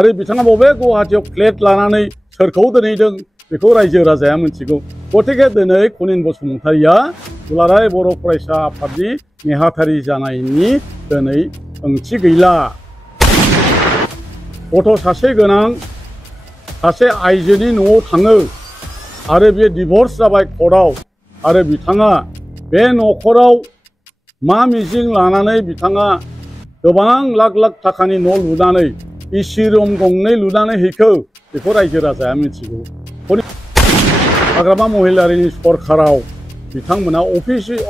आरो बिथाङा बबे गुवाहाटीयाव फ्लेट लानानै सोरखौ दोनहैदों बेखौ रायजो राजाया मिथिगौ। गतिके दिनै खनिन बसुमतारीया दुलाराय बर' फरायसा आफादनि नेहाथारि जानायनि दिनै ओंथि गैला। गथ' सासे गोनां सासे आइजोनि न'आव थाङो आरो बे डिभर्स जाबाय कर्टआव आरो बिथाङा बे न'खराव मा मिजिं लानानै बिथाङा गोबां लाख लाख थाखानि न' लुनानै एसि रुम गंनै लुनानै हैखो बेखौ रायजो राजाया मिथिगौ। हाग्रामा महिलारिनि सरकाराव बिथांमोना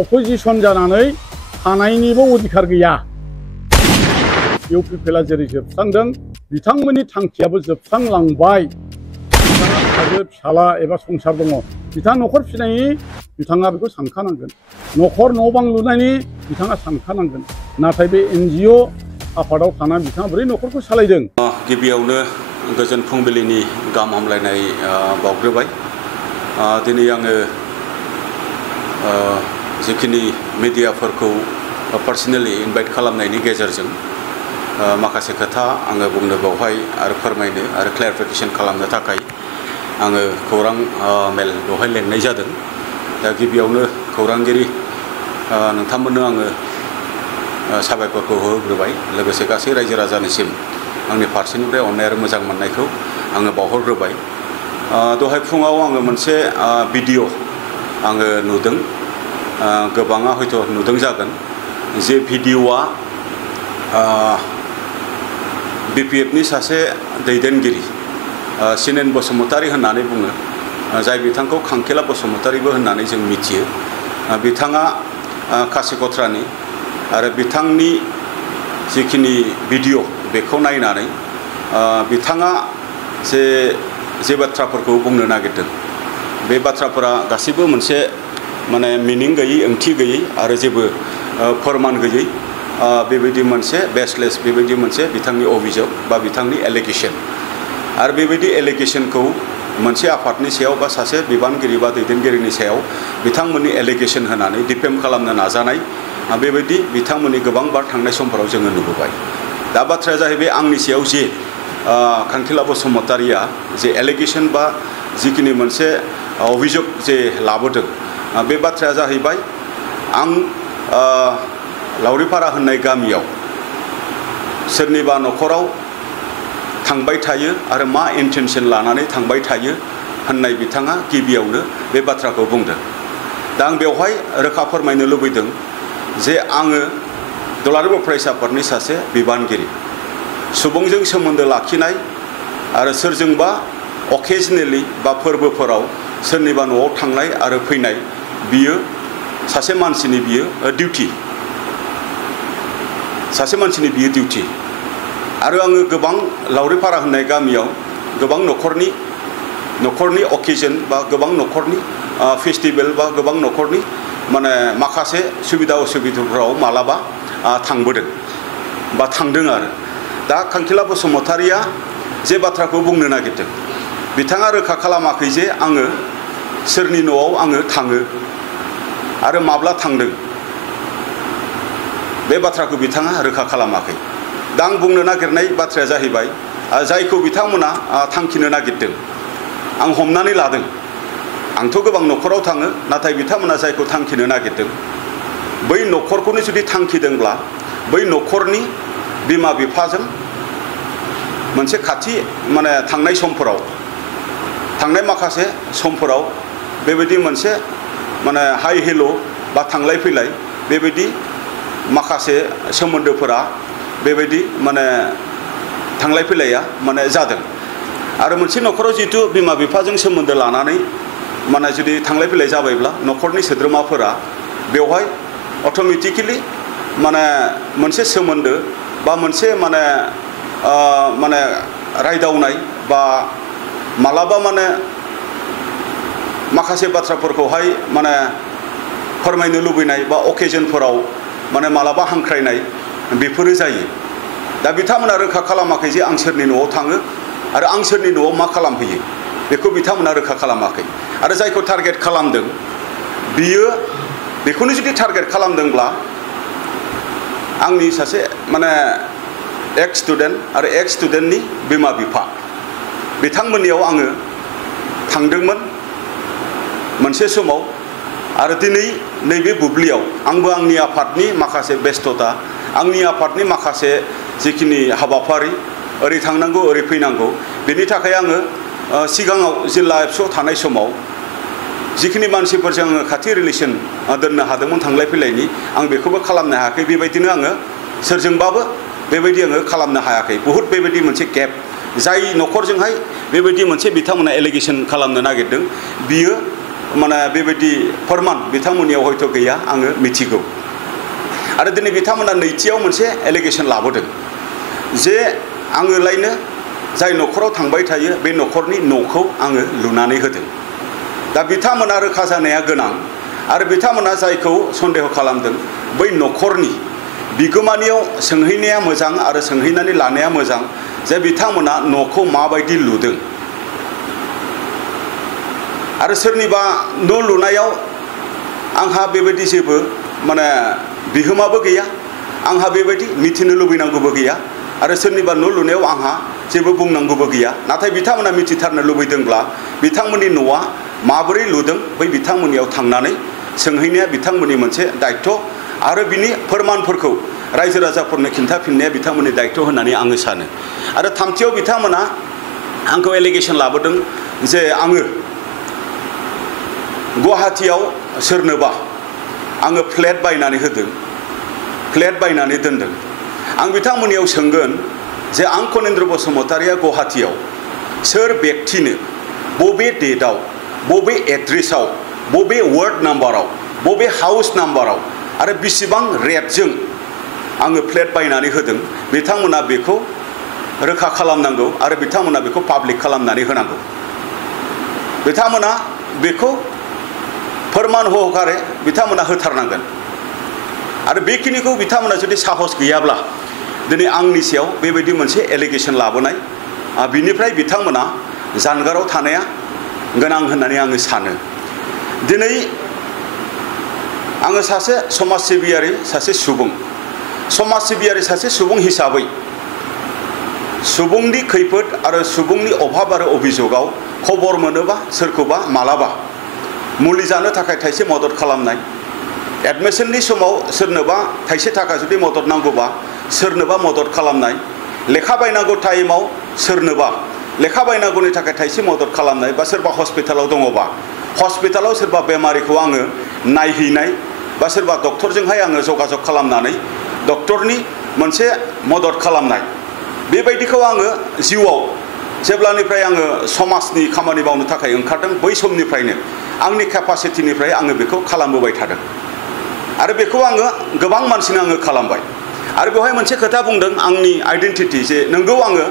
अपोजिसन जानानै थानायनिबो अधिकार गैया। इउपिपिएलआ जेरै जोबस्रांदों बिथांमोननि थांखियाबो जोबस्रांलांबाय। बिथाङा फिसाजो फिसाला एबा संसार दङ, बिथाङा न'खर फिसिनायनि बिथाङा बेखौ सानखानांगोन। न'खर न' बां लुनायनि बिथाङा सानखानांगोन। नाथाय बे एनजिअ आफादाव थानानै बिथाङा बोरै न'खरखौ सालायदों? गिबियावनो गोजोन फुंबिलिनि गाहाम हामलायनाय बावग्रोबाय। दिनै आङो जिखिनि मिडियाफोरखौ पार्सनेलि इनभाइट खालामनायनि गेजेरजों माखासे खोथा आङो बुंनो बेवहाय आरो फोरमायनो आरो क्लेरिफिकेसन खालामनो थाखाय आङो खौरां मेल बेवहाय लेंनाय जादों। दा गिबियावनो खौरांगिरि नोंथांमोननो आङो साबायखरखौ होग्रोबाय, लोगोसे गासै रायजो राजानिसिम आंनि फारसेनिफ्राय अननाय आरो मोजां मोननायखौ आङो बावहरग्रोबाय। दहाय फुङाव आङो मोनसे भिडिअ आङो नुदों, गोबाङा हयथ' नुदों जागोन। जे भिडिअआ बिपिएफनि सासे दैदेनगिरि सिनेन बसुमतारी होननानै बुङो, जाय बिथांखौ खांखेला बसुमतारीबो होननानै जों मिथियो। बिथाङा कासिकत्रानि आरो बिथांनि जिखिनि भिडिअ बेखौ नायनानै बिथाङा जे बाथ्राफोरखौ बुंनो नागिरदों बे बाथ्राफोरा गासैबो मोनसे माने मिनिं गैयै, ओंथि गैयै आरो जेबो फोरमान गैयै बेबायदि मोनसे बेसलेस बेबायदि मोनसे बिथांनि अभियोग बा बिथांनि एलिगेसन। आरो बेबायदि एलिगेसनखौ मोनसे आफादनि सायाव बा सासे बिबानगिरि बा दैदेनगिरिनि सायाव बिथांमोननि एलिगेसन होनानै डिफेम खालामनो नाजानाय बेबायदि बिथांमोननि गोबांबार थांनाय समफोराव जोङो नुबोबाय। दा बाथ्राया जाहैबाय आंनि सायाव जे खांखेला बसुमतारीया जे एलिगेसन बा जिखिनि मोनसे अभियोग जे लाबोदों बे बाथ्राया जाहैबाय आं लावरिपारा होननाय गामियाव सोरनिबा न'खराव थांबाय थायो आरो मा इन्टेनसन लानानै थांबाय थायो होननाय बिथाङा गिबियावनो बे बाथ्राखौ बुंदों। दा आं बेवहाय रोखा फोरमायनो लुबैदों जे आङो दुलाराय बर' फरायसा आफादनि सासे बिबानगिरि। सुबुंजों सोमोन्दो लाखिनाय आरो सोरजोंबा अकेजनेलि बा फोरबोफोराव सोरनिबा न'आव थांनाय आरो फैनाय बियो सासे मानसिनि बियो डिउटि, सासे मानसिनि बियो डिउटि। आरो आङो गोबां लावरिपारा होननाय गामियाव गोबां न'खरनि अकेजन बा गोबां न'खरनि फेस्टिभेल बा गोबां न'खरनि माने माखासे सुबिदा असुबिदाफोराव मालाबा थांबोदों बा थांदों। आरो दा खांखेला बसुमतारीया जे बाथ्राखौ बुंनो नागिरदों बिथाङा रोखा खालामाखै जे आङो सोरनि न'आव आङो थाङो आरो माब्ला थांदों, बे बाथ्राखौ बिथाङा रोखा खालामाखै। दा आं बुंनो नागिरनाय बाथ्राया जाहैबाय जायखौ बिथांमोना थांखिनो नागिरदों आं हमनानै लादों। आंथ' गोबां न'खराव थाङो, नाथाय बिथांमोना जायखौ थांखिनो नागिरदों बै न'खरखौनो जुदि थांखिदोंब्ला बै न'खरनि बिमा बिफाजों मोनसे खाथि माने थांनाय माखासे समफोराव बेबायदि मोनसे माने हाइ हेल' बा थांलाय फैलाय बेबायदि माखासे सोमोन्दोफोरा बेबायदि माने थांलाय फैलाया माने जादों। आरो मोनसे न'खराव जिहेतु बिमा बिफाजों सोमोन्दो लानानै माने जुदि थांलाय फैलाय जाबायब्ला न'खरनि सोद्रोमाफोरा बेवहाय अट'मेटिकेलि माने मोनसे सोमोन्दो बा मोनसे माने रायदावनाय बा मालाबा माने माखासे बाथ्राफोरखौहाय माने फोरमायनो लुबैनाय बा अकेजनफोराव माने मालाबा हांख्रायनाय बेफोरो जायो। दा बिथांमोना रोखा खालामाखै जे आं सोरनि न'आव थाङो आरो आं सोरनि न'आव मा खालामहैयो बेखौ बिथांमोना रोखा खालामाखै। आरो जायखौ टारगेट खालामदों बियो बेखौनो जुदि टारगेट खालामदोंब्ला आंनि सासे माने एक्स स्टुडेन्ट आरो एक्स स्टुडेन्टनि बिमा बिफा बिथांमोननियाव आङो थांदोंमोन मोनसे समाव आरो दिनै नैबे बुब्लियाव आंबो आंनि आफादनि माखासे बेस्थता आंनि आफादनि माखासे जिखिनि हाबाफारि ओरै थांनांगौ ओरै फैनांगौ बेनि थाखाय आङो सिगाङाव जिल्ला एबसुआव थानाय समाव जिखिनि मानसिफोरजों आङो खाथि रिलेसन दोननो हादोंमोन थांलाय फैलायनि आं बेखौबो खालामनो हायाखै बेबायदिनो आङो सोरजोंबाबो बेबायदि आङो खालामनो हायाखै बहुत बेबायदि मोनसे गेप जाय न'खरजोंहाय बेबायदि मोनसे बिथांमोना एलिगेसन खालामनो नागिरदों बियो माने बेबायदि फोरमान बिथांमोननियाव हयथ' गैया आङो मिथिगौ आरो दिनै बिथांमोना नैथियाव मोनसे एलिगेसन लाबोदों जे आङोलायनो जाय न'खराव थांबाय थायो बे न'खरनि न'खौ आङो लुनानै होदों दा बिथांमोना रोखा जानाया गोनां आरो बिथांमोना जायखौ सन्देह खालामदों बै न'खरनि बिगोमानियाव सोंहैनाया मोजां आरो सोंहैनानै लानाया मोजां जे बिथांमोना न'खौ माबायदि लुदों आरो सोरनिबा न' लुनायाव आंहा बेबायदि जेबो माने बिहोमाबो गैया आंहा बेबायदि मिथिनो लुबैनांगौबो गैया आरो सोरनिबा न' लुनायाव आंहा जेबो बुंनांगौबो गैया नाथाय बिथांमोना मिथिथारनो लुबैदोंब्ला बिथांमोननि न'आ माबोरै लुदों बै बिथांमोननियाव थांनानै सोंहैनाया बिथांमोननि मोनसे दायित्व आरो बिनि फोरमानफोरखौ रायजो राजाफोरनो खिन्थाफिननाया बिथांमोननि दायित्व होननानै आङो सानो आरो थामथियाव बिथांमोना आंखौ एलिगेसन लाबोदों जे आङो गुवाहाटीयाव सोरनोबा आङो फ्लेट बायनानै होदों फ्लेट बायनानै दोनदों आं बिथांमोननियाव सोंगोन जे आं कनिन्द्र बसुमतारिया गुवाहाटीयाव सोर व्यक्तिनो बबे डेटआव बबे एड्रेसाव बबे वार्ड नाम्बाराव बबे हाउस नाम्बाराव आरो बेसेबां रेटजों आङो फ्लेट बायनानै होदों बिथांमोना बेखौ रोखा खालामनांगौ आरो बिथांमोना बेखौ पाब्लिक खालामनानै होनांगौ बिथांमोना बेखौ फोरमान सहकारे बिथांमोना होथारनांगोन आरो बेखिनिखौ बिथांमोना जुदि साहस गैयाब्ला दिनै आंनि सायाव बेबायदि मोनसे एलिगेसन लाबोनाय बिनिफ्राय बिथांमोना जानगाराव थानाया गोनां होननानै आङो सानो दिनै आङो सासे समाज सिबियारि सासे सुबुं हिसाबै सुबुंनि खैफोद आरो सुबुंनि अभाब आरो अभियोगाव खबर मोनोबा सोरखौबा मालाबा मुलि जानो थाखाय थाइसे मदद खालामनाय एडमिशननि समाव सोरनोबा थाइसे थाखा जुदि मदद नांगौबा सोरनोबा मदद खालामनाय लेखा बायनांगौ टाइमाव सोरनोबा लेखा बायनांगौनि थाखाय थाइसे मदद खालामनाय बा सोरबा हस्पिटालाव दङबा हस्पिटालाव सोरबा बेमारिखौ आङो नायहैनाय बा सोरबा डक्टरजोंहाय आङो जगाजग खालामनानै डक्टरनि मोनसे मदद खालामनाय बेबायदिखौ आङो जिउआव जेब्लानिफ्राय आङो समाजनि खामानि मावनो थाखाय ओंखारदों बै समनिफ्रायनो आंनि केपासिटिनिफ्राय आङो बेखौ खालामबोबाय थादों आरो बेखौ आङो गोबां मानसिनो आङो खालामबाय आरो बेवहाय मोनसे खोथा बुंदों आंनि आइडेन्टिटि जे नोंगौ आङो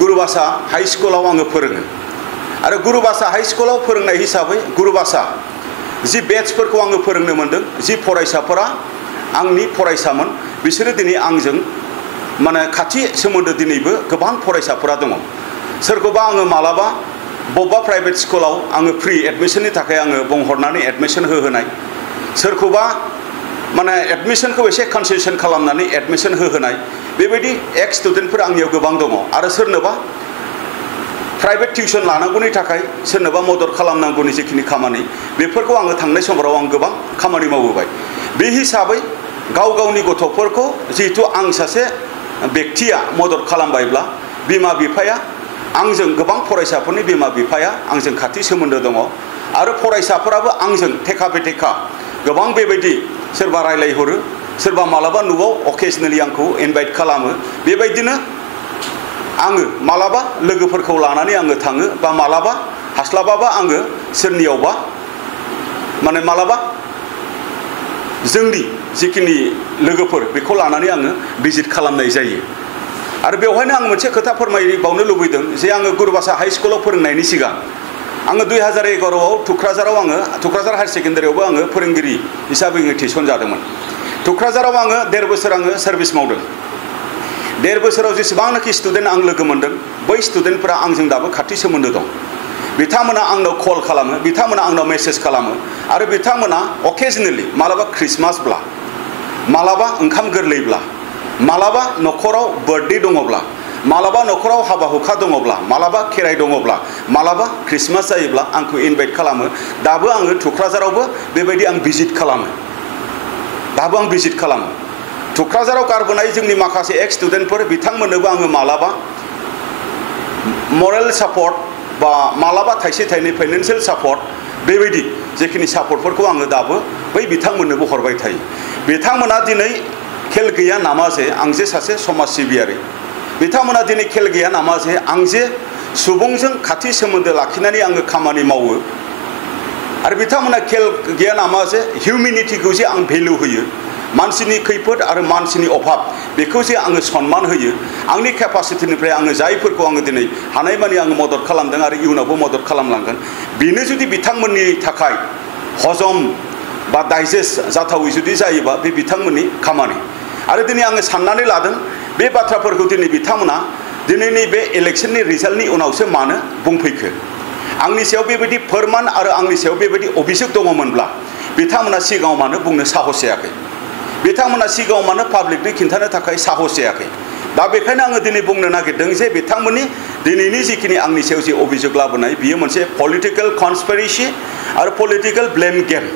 गुरुबासा हाई स्कुलाव आङो फोरोङो आरो गुरुबासा हाई स्कुलाव फोरोंनाय हिसाबै गुरुबासा जि बेट्सफोरखौ आङो फोरोंनो मोनदों जि फरायसाफोरा आंनि फरायसामोन बिसोरो दिनै आंजों माने खाथि सोमोन्दो दिनैबो गोबां फरायसाफोरा दङ सोरखौबा आङो मालाबा बबेबा प्राइभेट स्कुलाव आङो फ्रि एडमिशननि थाखाय आङो बुंहरनानै एडमिशन होहोनाय सोरखौबा माने एडमिशनखौ एसे कनसेसन खालामनानै एडमिशन होहोनाय बेबायदि एक्स स्टुडेन्टफोर आंनियाव गोबां दङ आरो सोरनोबा प्राइभेट टिउसन लानांगौनि थाखाय सोरनोबा मदद खालामनांगौनि जिखिनि खामानि बेफोरखौ आङो थांनाय समफोराव आं गोबां खामानि मावबोबाय बे हिसाबै गाव गावनि गथ'फोरखौ जिहेतु आं सासे व्यक्तिया मदद खालामबायब्ला बिमा बिफाया आंजों गोबां फरायसाफोरनि बिमा बिफाया आंजों खाथि सोमोन्दो दङ आरो फरायसाफोराबो आंजों थेखा बेथेखा गोबां बेबायदि सोरबा रायलायहरो सोरबा मालाबा न'आव अकेजनेलि आंखौ इनभाइट खालामो बेबायदिनो आङो मालाबा लोगोफोरखौ लानानै आङो थाङो बा मालाबा हास्लाबाबा आङो सोरनियावबा माने मालाबा जोंनि जिखिनि लोगोफोर बेखौ लानानै आङो भिजिट खालामनाय जायो आरो बेवहायनो आं मोनसे खोथा फोरमायबावनो लुबैदों जे आङो गुरुबासा हाई स्कुलाव फोरोंनायनि सिगां आङो 2011आव थुक्राझाराव आङो थुक्राझार हायार सेकेन्डारियावबो आङो फोरोंगिरि हिसाबै थिसनजादोंमोन थुक्राझाराव आङो 1.5 बोसोर आङो सार्भिस मावदों 1.5 बोसोराव जेसेबांनाखि स्टुडेन्ट आं लोगो मोनदों बै स्टुडेन्टफोरा आंजों दाबो खाथि सोमोन्दो दं बिथांमोना आंनाव कल खालामो बिथांमोना आंनाव मेसेज खालामो आरो बिथांमोना अकेजनेलि मालाबा क्रिसमासब्ला मालाबा ओंखाम गोरलैब्ला मालाबा न'खराव बार्थडे दङब्ला मालाबा न'खराव हाबा हुखा दङब्ला मालाबा खेराइ दङब्ला मालाबा ख्रिस्टमास जायोब्ला आंखौ इनभाइट खालामो दाबो आङो थुक्राझारावबो बेबायदि आं भिजिट खालामो दाबो आं भिजिट खालामो थुक्राझाराव गारबोनाय जोंनि माखासे एक्स स्टुडेन्टफोर बिथांमोननोबो आङो मालाबा मरेल सापर्ट बा मालाबा थाइसे थाइनै फाइनान्सियेल सापर्ट बेबायदि जेखिनि सापर्टफोरखौ आङो दाबो बै बिथांमोननोबो हरबाय थायो बिथांमोना दिनै खेल गैया नामा जे आं जे सासे समाज सिबियारि बिथांमोना दिनै खेल गैया नामा जे आं जे सुबुंजों खाथि सोमोन्दो लाखिनानै आङो खामानि मावो आरो बिथांमोना खेल गैया नामा जे हिउमेनिटिखौ जे आं भेलु होयो मानसिनि खैफोद आरो मानसिनि अभाब बेखौ जे आङो सन्मान होयो आंनि केपासिटिनिफ्राय आङो जायफोरखौ आङो दिनै हानायमानि आङो मदद खालामदों आरो इयुनावबो मदद खालामलांगोन बेनो जुदि बिथांमोननि थाखाय हजम बा डाइजेस्ट जाथावै जुदि जायोबा बे बिथांमोननि खामानि आरो दिनै आङो साननानै लादों बे बाथ्राफोरखौ दिनै बिथांमोना दिनैनि बे इलेक्शननि रिजाल्टनि उनावसो मानो बुंफैखो आंनि सायाव बेबायदि फोरमान आरो आंनि सायाव बेबायदि अभियोग दङमोनब्ला बिथांमोना सिगाङाव मानो बुंनो साहस जायाखै बिथांमोना सिगाङाव मानो पाब्लिकनो खिन्थानो थाखाय साहस जायाखै दा बेखायनो आङो दिनै बुंनो नागिरदों जे बिथांमोननि दिनैनि जिखिनि आंनि सायाव जे अभियोग लाबोनाय बियो मोनसे पलिटिकेल कनस्पिरेसि आरो पलिटिकेल ब्लेम गेम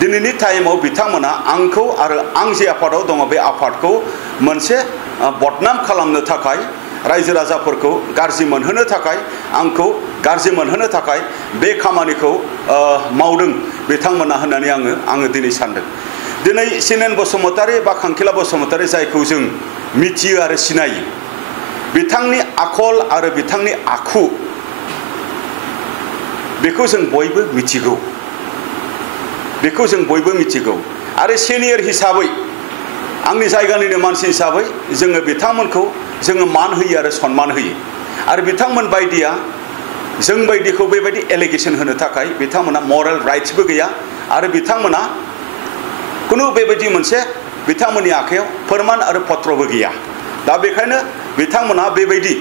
दिनैनि टाइमाव बिथांमोना आंखौ आरो आं जे आफादाव दङ बे आफादखौ मोनसे बदनाम खालामनो थाखाय रायजो राजाफोरखौ गाज्रि मोनहोनो थाखाय आंखौ गाज्रि मोनहोनो थाखाय बे खामानिखौ मावदों बिथांमोना होननानै आङो दिनै सानदों दिनै सिनेन बसुमतारी बा खांखिला बसुमतारी जायखौ जों मिथियो आरो सिनायो बिथांनि आखल आरो बिथांनि आखु बेखौ जों बयबो मिथिगौ बेखौ जों बयबो मिथिगौ आरो सिनियर हिसाबै आंनि जायगानिनो मानसि हिसाबै जोङो बिथांमोनखौ जोङो मान होयो आरो सन्मान होयो आरो बिथांमोन बायदिया जों बायदिखौ बेबायदि एलिगेसन होनो थाखाय बिथांमोना मरेल राइट्सबो गैया आरो बिथांमोना कुनु बेबायदि मोनसे बिथांमोननि आखायाव फोरमान आरो पत्रबो गैया दा बेखायनो बिथांमोना बेबायदि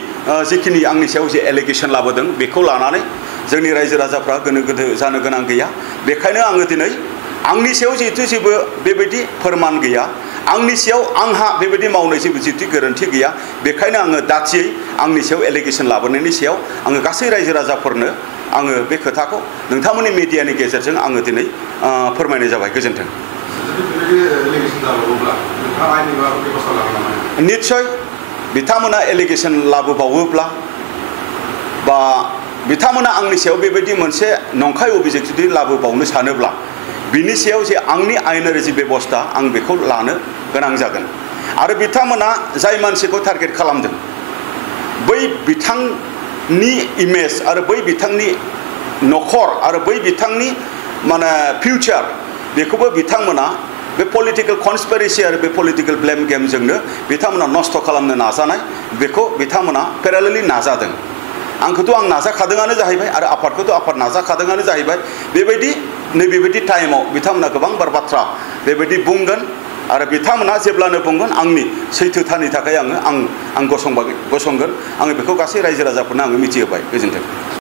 जिखिनि आंनि सायाव जे एलिगेसन लाबोदों बेखौ लानानै जोंनि रायजो राजाफ्रा गोनो गोथो जानो गोनां गैया बेखायनो आङो दिनै आंनि सायाव जिहेतु जेबो बेबायदि फोरमान गैया आंनि सायाव आंहा बेबायदि मावनाय जेबो जिहेतु गोरोन्थि गैया बेखायनो आङो दाथियै आंनि सायाव एलिगेसन लाबोनायनि सायाव आङो गासै रायजो राजाफोरनो आङो बे खोथाखौ नोंथांमोननि मिडियानि गेजेरजों आङो दिनै फोरमायनाय जाबाय गोजोन्थों निस्सय बिथांमोना एलिगेसन लाबोबावोब्ला बा बिथांमोना आंनि सायाव बेबायदि मोनसे नंखाय अभियोग जुदि लाबोबावनो सानोब्ला बिनि सायाव जे आंनि आयेनारि जि बेबस्था आं बेखौ लानो गोनां जागोन आरो बिथांमोना जाय मानसिखौ टारगेट खालामदों बै बिथांनि इमेज आरो बै बिथांनि नखर आरो बै बिथांनि माने फिउचार बेखौबो बिथांमोना बे पलिटिकेल कनस्पिरेसि आरो बे पलिटिकेल ब्लेम गेमजोंनो बिथांमोना नस्थ' खालामनो नाजानाय बेखौ बिथांमोना पेरालेलि नाजादों आंखौथ' आं नाजाखादोंआनो जाहैबाय आरो आफादखौथ' आफाद नाजाखादोंआनो जाहैबाय बेबायदि नैबेबायदि टाइमाव बिथांमोना गोबांबार बाथ्रा बेबायदि बुंगोन आरो बिथांमोना जेब्लानो बुंगोन आंनि सैथोथानि थाखाय आं गसंगोन आङो बेखौ गासै रायजो राजाफोरनो आङो मिथिहोबाय गोजोन्थों